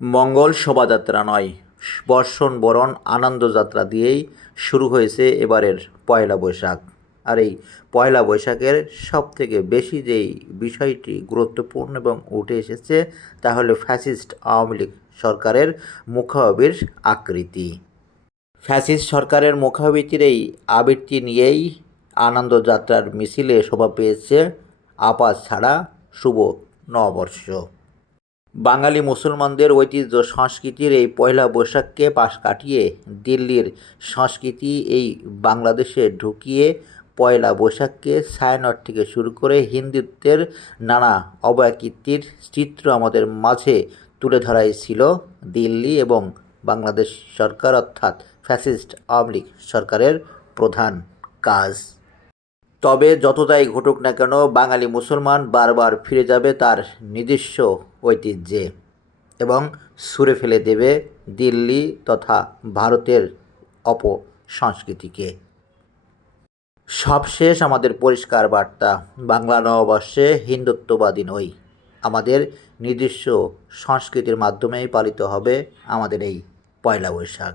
মঙ্গল শোভাযাত্রা নয়, বর্ষণ বরণ আনন্দযাত্রা দিয়েই শুরু হয়েছে এবারের পয়লা বৈশাখ। আর এই পয়লা বৈশাখের সবথেকে বেশি যেই বিষয়টি গুরুত্বপূর্ণ এবং উঠে এসেছে তা হলো ফ্যাসিস্ট আওয়ামী লীগ সরকারের মুখাববির আকৃতি। ফ্যাসিস্ট সরকারের মুখাবৃতির এই আবৃত্তি নিয়েই আনন্দযাত্রার মিছিলে শোভা পেয়েছে আপাত ছাড়া শুভ নববর্ষ। বাঙালি মুসলমানদের ঐতিহ্য সংস্কৃতির এই পয়লা বৈশাখকে পাশ কাটিয়ে দিল্লির সংস্কৃতি এই বাংলাদেশে ঢুকিয়ে পয়লা বৈশাখকে ছায়ানট থেকে শুরু করে হিন্দুত্বের নানা অবকীর্তির চিত্র আমাদের মাঝে তুলে ধরাই ছিল দিল্লি এবং বাংলাদেশ সরকার অর্থাৎ ফ্যাসিস্ট আওয়ামী লীগ সরকারের প্রধান কাজ। তবে যতটাই ঘটুক না কেন বাঙালি মুসলমান বারবার ফিরে যাবে তার নিজস্ব ঐতিহ্যে এবং ছুঁড়ে ফেলে দেবে দিল্লি তথা ভারতের অপসংস্কৃতিকে। সবশেষ আমাদের পরিষ্কার বার্তা, বাংলা নববর্ষে হিন্দুত্ববাদী নই, আমাদের নিজস্ব সংস্কৃতির মাধ্যমেই পালিত হবে আমাদের এই পয়লা বৈশাখ।